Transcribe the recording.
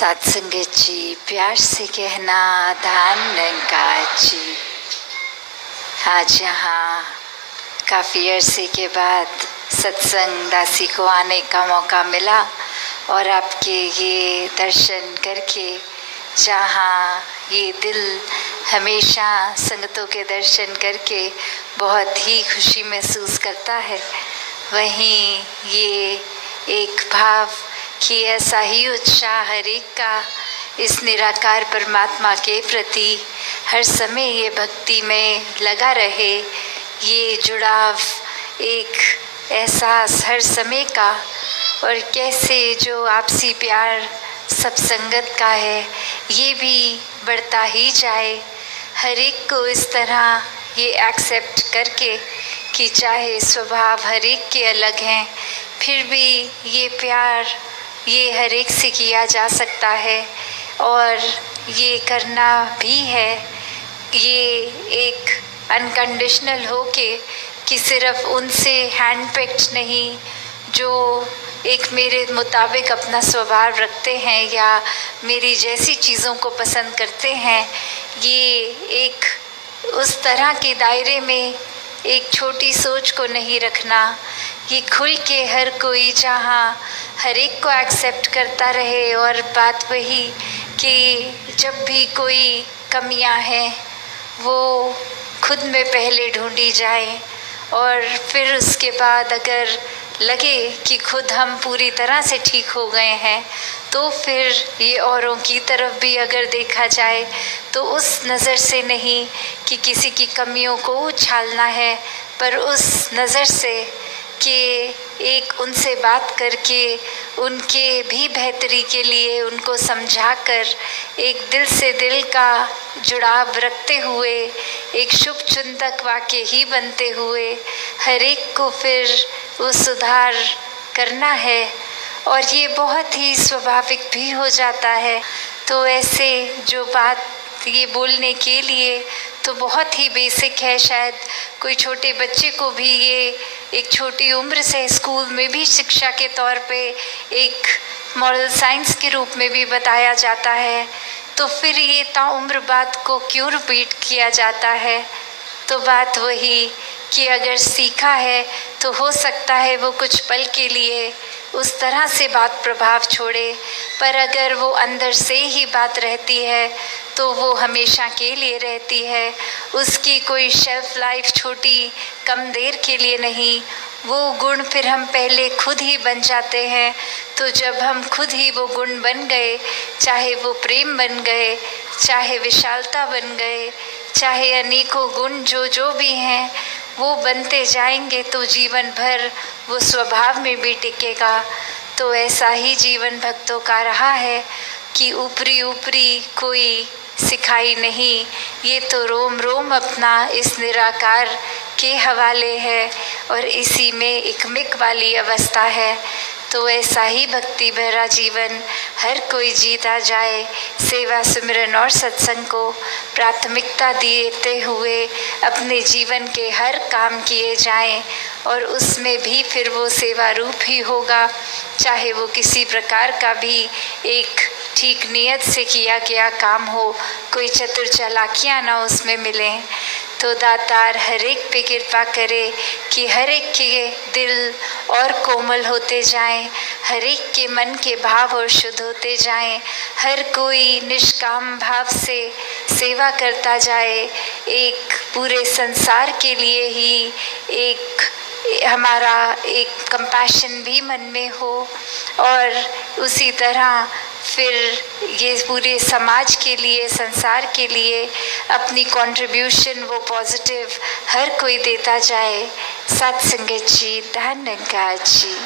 सत्संगत जी, प्यार से कहना धान रंगा जी। आज यहाँ काफ़ी अरसे के बाद सत्संग दासी को आने का मौका मिला और आपके ये दर्शन करके, जहाँ ये दिल हमेशा संगतों के दर्शन करके बहुत ही खुशी महसूस करता है, वहीं ये एक भाव कि ऐसा ही उत्साह हर एक का इस निराकार परमात्मा के प्रति हर समय ये भक्ति में लगा रहे, ये जुड़ाव, एक एहसास हर समय का, और कैसे जो आपसी प्यार सब संगत का है ये भी बढ़ता ही जाए। हर एक को इस तरह ये एक्सेप्ट करके कि चाहे स्वभाव हर एक के अलग हैं, फिर भी ये प्यार ये हर एक से किया जा सकता है और ये करना भी है। ये एक अनकंडीशनल हो के कि सिर्फ उनसे हैंड पिक्ड नहीं, जो एक मेरे मुताबिक अपना स्वभाव रखते हैं या मेरी जैसी चीज़ों को पसंद करते हैं, ये एक उस तरह के दायरे में एक छोटी सोच को नहीं रखना। ये खुल के हर कोई जहाँ हर एक को एक्सेप्ट करता रहे, और बात वही कि जब भी कोई कमियां हैं वो खुद में पहले ढूंढी जाए, और फिर उसके बाद अगर लगे कि खुद हम पूरी तरह से ठीक हो गए हैं तो फिर ये औरों की तरफ भी अगर देखा जाए तो उस नज़र से नहीं कि किसी की कमियों को उछालना है, पर उस नज़र से कि एक उनसे बात करके उनके भी बेहतरी के लिए उनको समझाकर एक दिल से दिल का जुड़ाव रखते हुए, एक शुभ चिंतक वाक्य ही बनते हुए हर एक को फिर वो सुधार करना है, और ये बहुत ही स्वाभाविक भी हो जाता है। तो ऐसे जो बात ये बोलने के लिए तो बहुत ही बेसिक है, शायद कोई छोटे बच्चे को भी ये एक छोटी उम्र से स्कूल में भी शिक्षा के तौर पे एक मॉरल साइंस के रूप में भी बताया जाता है, तो फिर ये ताउम्र बात को क्यों रिपीट किया जाता है। तो बात वही कि अगर सीखा है तो हो सकता है वो कुछ पल के लिए उस तरह से बात प्रभाव छोड़े, पर अगर वो अंदर से ही बात रहती है तो वो हमेशा के लिए रहती है। उसकी कोई शेल्फ लाइफ छोटी कम देर के लिए नहीं, वो गुण फिर हम पहले खुद ही बन जाते हैं। तो जब हम खुद ही वो गुण बन गए, चाहे वो प्रेम बन गए, चाहे विशालता बन गए, चाहे अनेकों गुण जो जो भी हैं वो बनते जाएंगे, तो जीवन भर वो स्वभाव में भी टिकेगा। तो ऐसा ही जीवन भक्तों का रहा है कि ऊपरी ऊपरी कोई सिखाई नहीं, ये तो रोम रोम अपना इस निराकार के हवाले है और इसी में एक मिक वाली अवस्था है। तो ऐसा ही भक्ति भरा जीवन हर कोई जीता जाए, सेवा सिमरन और सत्संग को प्राथमिकता देते हुए अपने जीवन के हर काम किए जाएं, और उसमें भी फिर वो सेवा रूप ही होगा, चाहे वो किसी प्रकार का भी एक ठीक नियत से किया गया काम हो, कोई चतुर चालाकियाँ ना उसमें मिलें। तो दातार हर एक पे कृपा करे कि हर एक के दिल और कोमल होते जाएं, हर एक के मन के भाव और शुद्ध होते जाएं, हर कोई निष्काम भाव से सेवा करता जाए, एक पूरे संसार के लिए ही एक हमारा एक कंपैशन भी मन में हो, और उसी तरह फिर ये पूरे समाज के लिए, संसार के लिए अपनी कंट्रीब्यूशन वो पॉजिटिव हर कोई देता जाए। सत्संगत जी, धन्यवाद जी।